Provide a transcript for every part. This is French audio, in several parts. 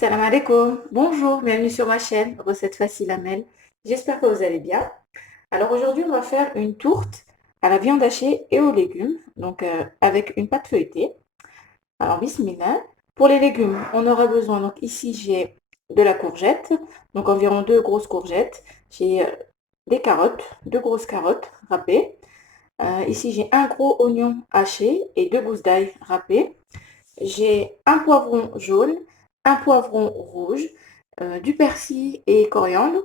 Salam alaikum, bonjour, bienvenue sur ma chaîne, recette facile Amel. J'espère que vous allez bien. Alors aujourd'hui, on va faire une tourte à la viande hachée et aux légumes, donc avec une pâte feuilletée. Alors bismillah. Pour les légumes, on aura besoin, donc ici j'ai de la courgette, donc environ deux grosses courgettes. J'ai des carottes, deux grosses carottes râpées. Ici j'ai un gros oignon haché et deux gousses d'ail râpées. J'ai un poivron jaune, un poivron rouge, du persil et coriandre.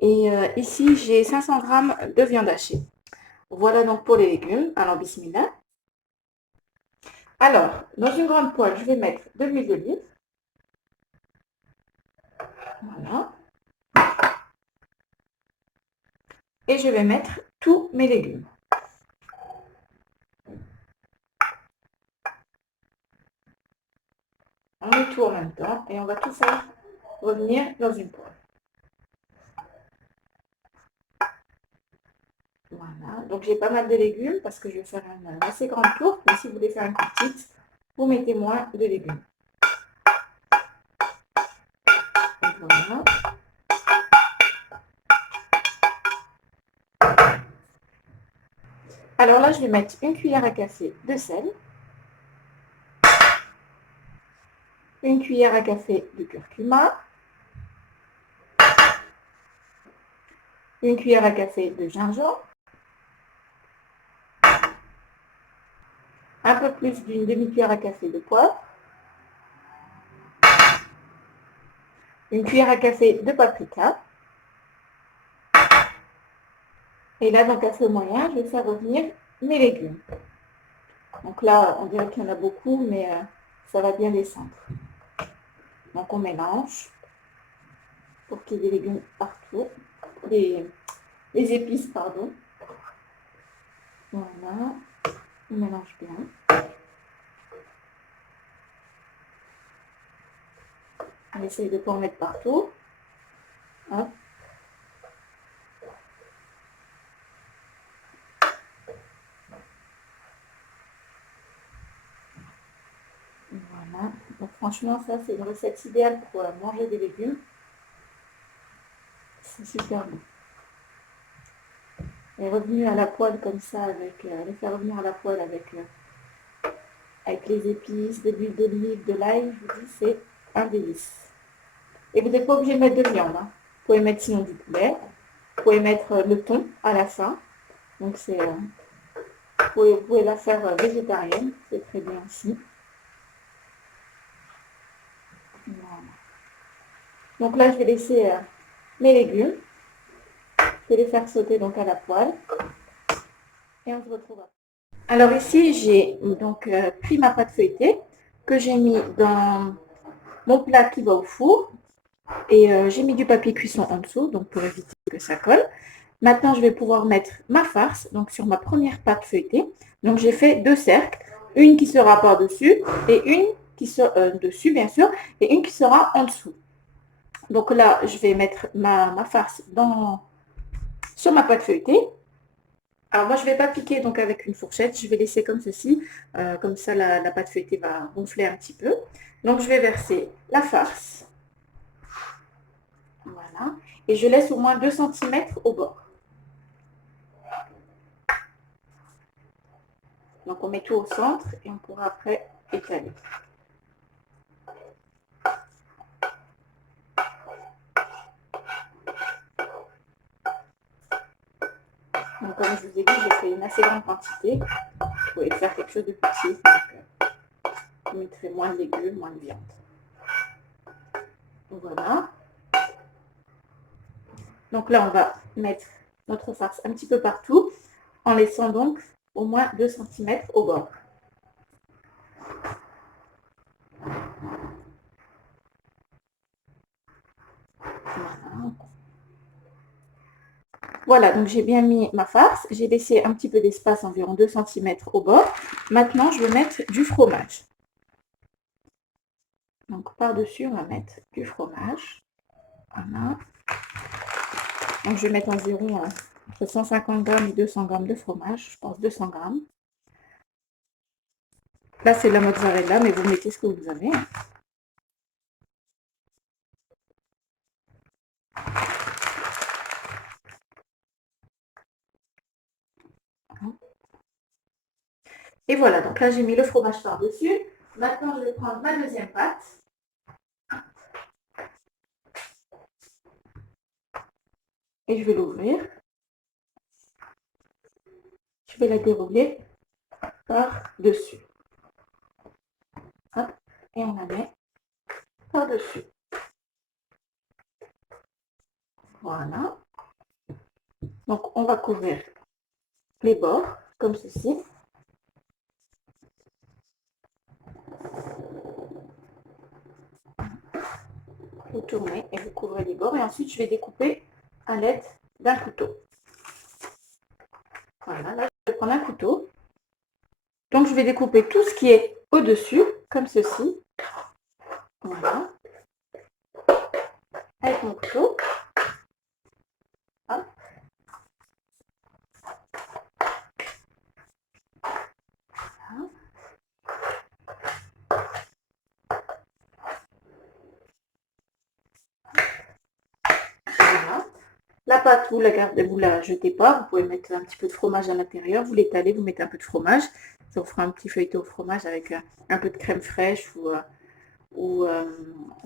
Et ici, j'ai 500 grammes de viande hachée. Voilà donc pour les légumes. Alors, bismillah. Alors, dans une grande poêle, je vais mettre de l'huile d'olive. Voilà. Et je vais mettre tous mes légumes. On met tout en même temps et on va tout faire revenir dans une poêle. Voilà, donc j'ai pas mal de légumes parce que je vais faire une assez grande tourte. Mais si vous voulez faire une petite, vous mettez moins de légumes. Voilà. Alors là, je vais mettre une cuillère à café de sel, une cuillère à café de curcuma, une cuillère à café de gingembre, un peu plus d'une demi-cuillère à café de poivre, une cuillère à café de paprika. Et là, dans un feu moyen, je vais faire revenir mes légumes. Donc là, on dirait qu'il y en a beaucoup, mais ça va bien descendre. Donc on mélange pour qu'il y ait des légumes partout. Les épices, pardon. Voilà, on mélange bien. On essaye de ne pas en mettre partout. Hop. Voilà. Donc franchement, ça, c'est une recette idéale pour manger des légumes. C'est super bon. Et revenu à la poêle comme ça, avec, les faire revenir à la poêle avec les épices, de l'huile d'olive, de l'ail, je vous dis, c'est un délice. Et vous n'êtes pas obligé de mettre de viande. Hein. Vous pouvez mettre sinon du poulet. Vous pouvez mettre le thon à la fin. Donc c'est, vous pouvez la faire végétarienne, c'est très bien aussi. Voilà. Donc là, je vais laisser mes légumes. Je vais les faire sauter donc à la poêle. Et on se retrouve après. Alors ici, j'ai donc pris ma pâte feuilletée que j'ai mis dans mon plat qui va au four. Et j'ai mis du papier cuisson en dessous, donc pour éviter que ça colle. Maintenant, je vais pouvoir mettre ma farce donc sur ma première pâte feuilletée. Donc j'ai fait deux cercles, une qui sera par-dessus et une qui sera dessus, bien sûr, et une qui sera en dessous. Donc là, je vais mettre ma farce sur ma pâte feuilletée. Alors moi, je ne vais pas piquer donc avec une fourchette, je vais laisser comme ceci. Comme ça, la pâte feuilletée va gonfler un petit peu. Donc je vais verser la farce. Voilà. Et je laisse au moins 2 cm au bord. Donc on met tout au centre et on pourra après étaler. Donc comme je vous ai dit, j'ai fait une assez grande quantité. Vous pouvez faire quelque chose de petit. Donc vous mettrez moins de légumes, moins de viande. Voilà. Donc là, on va mettre notre farce un petit peu partout en laissant donc au moins 2 cm au bord. Voilà, donc j'ai bien mis ma farce. J'ai laissé un petit peu d'espace, environ 2 cm au bord. Maintenant, je vais mettre du fromage. Donc par-dessus, on va mettre du fromage. Voilà. Donc je vais mettre environ entre 150 g et 200 g de fromage. Je pense 200 g. Là, c'est de la mozzarella, mais vous mettez ce que vous avez. Et voilà, donc là j'ai mis le fromage par-dessus. Maintenant je vais prendre ma deuxième pâte. Et je vais l'ouvrir. Je vais la dérouler par-dessus. Et on la met par-dessus. Voilà. Donc on va couvrir les bords comme ceci. Vous tournez et vous couvrez les bords. Et ensuite je vais découper à l'aide d'un couteau. Voilà, là je vais prendre un couteau. Donc je vais découper tout ce qui est au-dessus, comme ceci. Voilà. Avec mon couteau. Hop. Voilà. La pâte, vous la gardez, vous la jetez pas. Vous pouvez mettre un petit peu de fromage à l'intérieur. Vous l'étalez, vous mettez un peu de fromage. Ça vous fera un petit feuilleté au fromage avec un peu de crème fraîche ou vous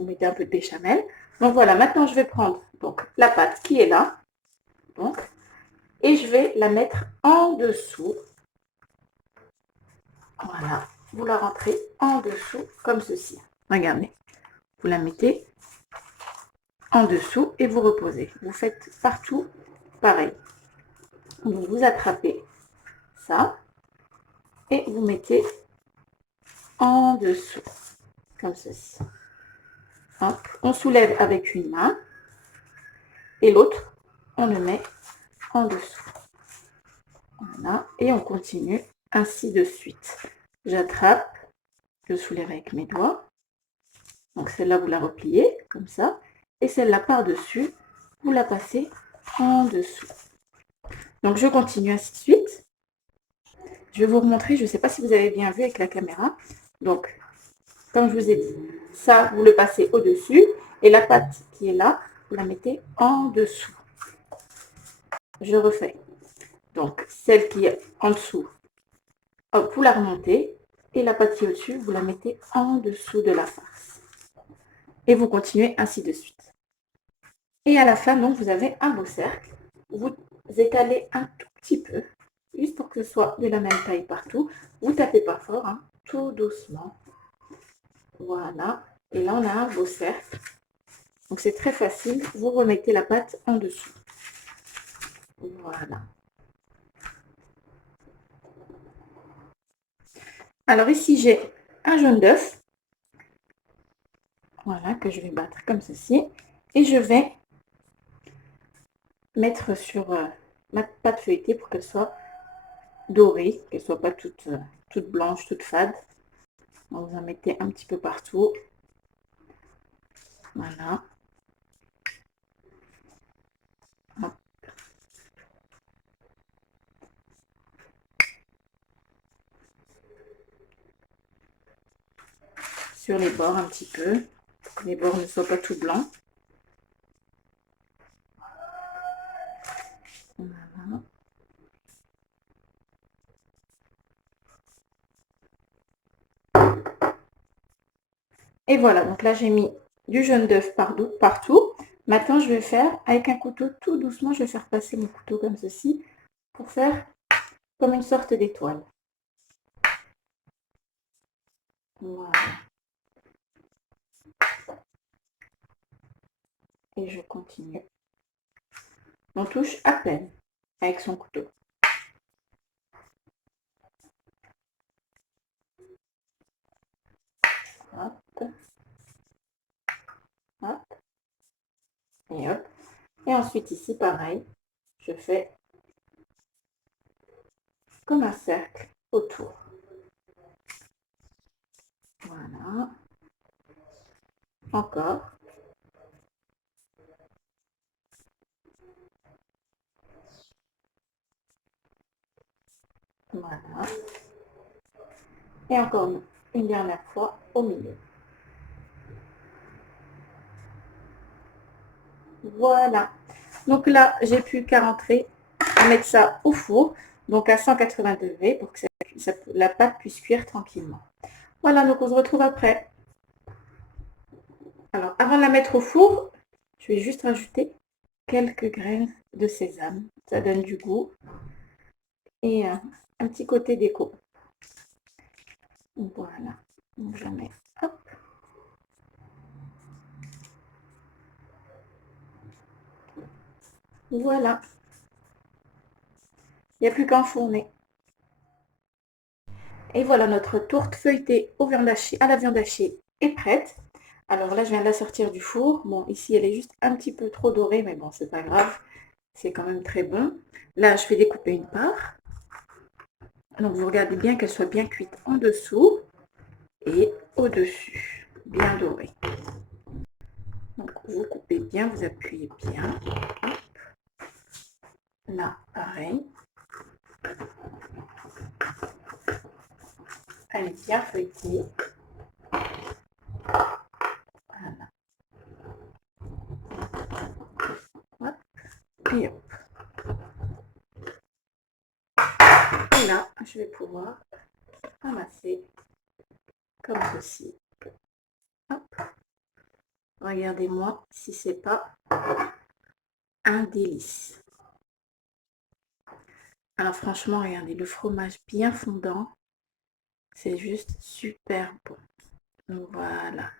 mettez un peu de béchamel. Donc voilà, maintenant je vais prendre donc, la pâte qui est là. Donc, et je vais la mettre en dessous. Voilà, vous la rentrez en dessous comme ceci. Regardez, vous la mettez en dessous et vous reposez. Vous faites partout pareil. Donc vous attrapez ça et vous mettez en dessous comme ceci. Hop. On soulève avec une main et l'autre on le met en dessous. Voilà, et on continue ainsi de suite. J'attrape, je soulève avec mes doigts. Donc celle-là, vous la repliez comme ça. Et celle-là par-dessus, vous la passez en dessous. Donc je continue ainsi de suite. Je vais vous remontrer, je ne sais pas si vous avez bien vu avec la caméra. Donc, comme je vous ai dit, ça, vous le passez au-dessus. Et la pâte qui est là, vous la mettez en dessous. Je refais. Donc, celle qui est en dessous, hop, vous la remontez. Et la pâte qui est au-dessus, vous la mettez en dessous de la farce. Et vous continuez ainsi de suite. Et à la fin, donc, vous avez un beau cercle. Vous étalez un tout petit peu, juste pour que ce soit de la même taille partout. Vous tapez pas fort, hein, tout doucement. Voilà. Et là, on a un beau cercle. Donc, c'est très facile. Vous remettez la pâte en dessous. Voilà. Alors ici, j'ai un jaune d'œuf. Voilà, que je vais battre comme ceci. Et je vais mettre sur ma pâte feuilletée pour qu'elle soit dorée, qu'elle ne soit pas toute blanche, toute fade. Donc, vous en mettez un petit peu partout. Voilà. Hop. Sur les bords un petit peu, pour que les bords ne soient pas tout blancs. Voilà. Et voilà, donc là j'ai mis du jaune d'œuf partout. Maintenant je vais faire avec un couteau tout doucement, je vais faire passer mon couteau comme ceci pour faire comme une sorte d'étoile. Voilà. Et je continue. On touche à peine avec son couteau. Hop. Hop. Et hop. Et ensuite ici pareil, je fais comme un cercle autour. Voilà. Encore. Voilà. Et encore une dernière fois au milieu. Voilà. Donc là, j'ai plus qu'à rentrer, à mettre ça au four, donc à 180 degrés pour que ça la pâte puisse cuire tranquillement. Voilà, donc on se retrouve après. Alors, avant de la mettre au four, je vais juste rajouter quelques graines de sésame. Ça donne du goût. Et un petit côté déco. Voilà. Donc, je mets, hop. Voilà. Il n'y a plus qu'à enfourner. Et voilà, notre tourte feuilletée à la viande hachée est prête. Alors là, je viens de la sortir du four. Bon, ici, elle est juste un petit peu trop dorée, mais bon, c'est pas grave. C'est quand même très bon. Là, je vais découper une part. Donc, vous regardez bien qu'elle soit bien cuite en dessous et au-dessus, bien dorée. Donc, vous coupez bien, vous appuyez bien. Hop. Là, pareil. Elle est bien feuilletée. Voilà. Hop. Et hop. Et là, je vais pouvoir ramasser comme ceci. Hop. Regardez-moi si c'est pas un délice. Alors franchement, regardez, le fromage bien fondant, c'est juste super bon. Voilà.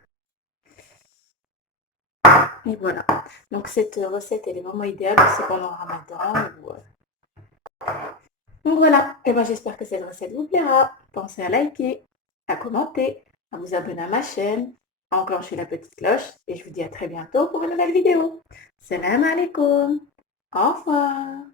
Et voilà. Donc cette recette, elle est vraiment idéale aussi pendant le ramadan. Donc voilà. Et moi, j'espère que cette recette vous plaira. Pensez à liker, à commenter, à vous abonner à ma chaîne, à enclencher la petite cloche. Et je vous dis à très bientôt pour une nouvelle vidéo. Salam alaikum. Au revoir.